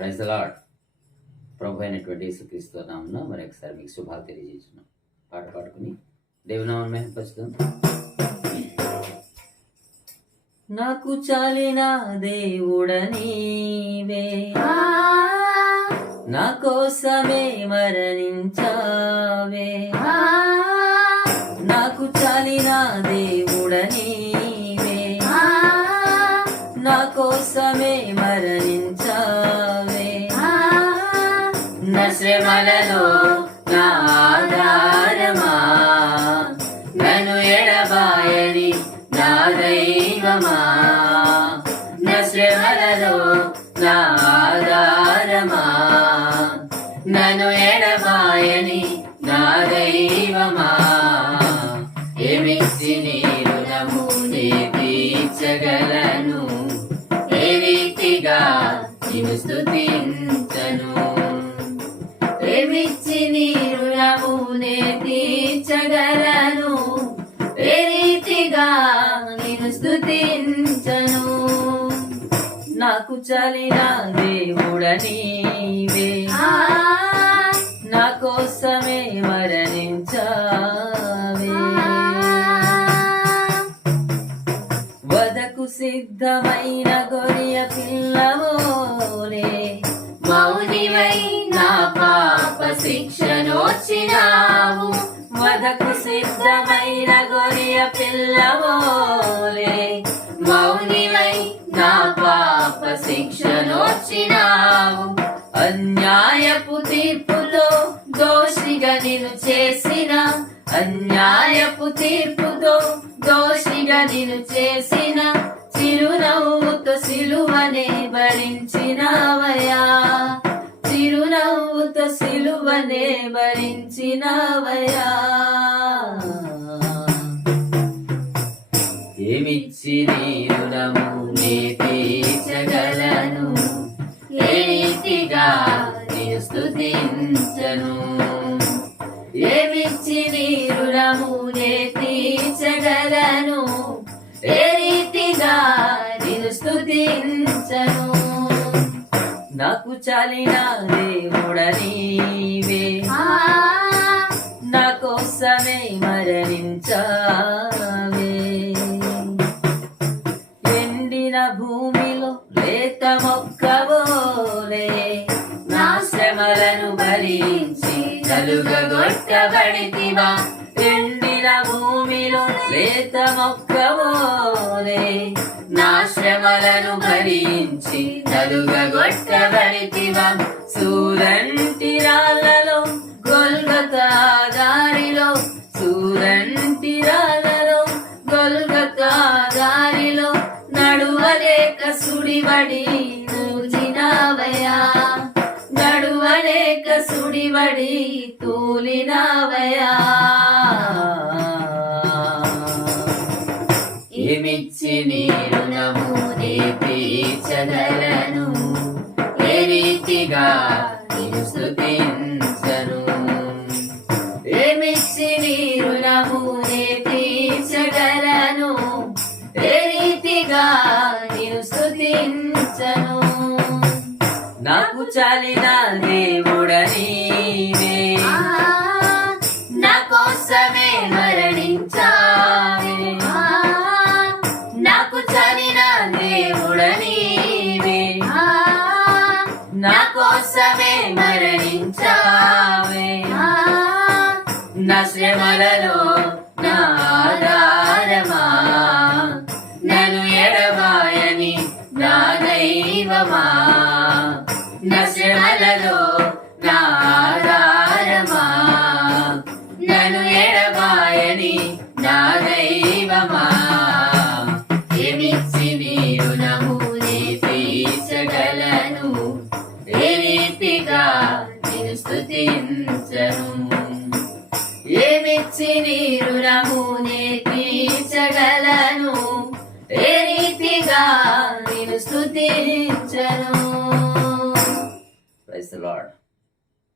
Praise the lord. ప్రభు అయినటువంటి యేసుక్రీస్తు నామమున మరొకసారి మీకు శుభాలు తెలియజేస్తున్నాం. పాట పాడుకుని దేవుని నామమును మహిమపరుస్తాం. నాకు చాలిన దేవుడ నీవే, నా కోసమే మరణించావే. నాకు చాలిన దేవుడ నీవే, నా కోసమే మరణించావే. నా శ్రమలలో నా ఆధారమా, నన్ను ఎడబాయని నా దైవమా. నా శ్రమలలో నా ఆధారమా, నన్ను ఎడబాయని నా దైవమా. ఏమిచ్చి నీ రుణము నే తీర్చగలను, ఏ రీతిగా నిన్ను స్తుతించను. ఏమిచ్చి నీ రుణము నే తీర్చగలను, ఏ రీతిగా నిన్ను స్తుతించను. నాకు చాలిన దేవుడ నీవే, నా కోసమే మరణించావే. వదకు సిద్ధమైన గొర్రె పిల్లవోలే, మౌనివై నా పాప శిక్షనోర్చినావు. వదకు సిద్ధమైన గొర్రె పిల్లవోలే, మౌనివై నా పాప శిక్షనోర్చినావు. అన్యాయపు తీర్పుతో దోషిగా నిన్ను చేసిన, అన్యాయపు తీర్పుతో దోషిగా నిన్ను చేసిన. చిరునవ్వుతో సిలువనే భరించినవయా, చిరునవ్వుతో సిలువనే భరించినవయా. ఏమిచ్చి నీ రుణము నే తీర్చగలను, ఏ రీతిగా నిన్ను స్తుతించను. ఏమిచ్చి నీ రుణము నే తీర్చగలను, ఏ రీతిగా నిన్ను స్తుతించను. నాకు చాలిన దేవుడ నీవే, నా కోసమే మరణించావే. ఎండిన భూమిలో లేత మొక్కవోలే, నా శ్రమలను భరించి కలుగగొట్టబడితివా. ఎండిన భూమిలో లేత మొక్కవోలే, నా శ్రమలను భరించి కలుగగొట్టబడితివా. సూరంటి రాళ్ళలో గొల్గొతా దారిలో, సూరంటి రాళ్ళలో గొల్గొతా దారిలో నడువలేక సుడివడి తూలినావయా, నడువలేక సుడివడి తూలినావయా. ఏమిచ్చి నీ రుణము నే తీర్చగలను, ఏ రీతిగా నిన్ను స్తుతించను. ఏమిచ్చి నీ రుణము నే తీర్చగలను, ఏ రీతిగా నిన్ను స్తుతించను. నాకు చాలిన దేవుడ నీవే, నా కోసమే మరణించావే. నాకు చాలిన దేవుడ నీవే, నా కోసమే మరణించావే. నా శ్రమలలో నా ఆధారమా, నన్ను ఎడబాయని నా దైవమా. నా శ్రమలలో నా ఆధారమా, నన్ను ఎడబాయని నా దైవమా. ఏమిచ్చి నీ రుణము నే తీర్చగలను, ఏ రీతిగా నిన్ను స్తుతించను. ఏమిచ్చి నీ రుణము నే తీర్చగలను, ఏ రీతిగా నిన్ను స్తుతించను. Praise the lord.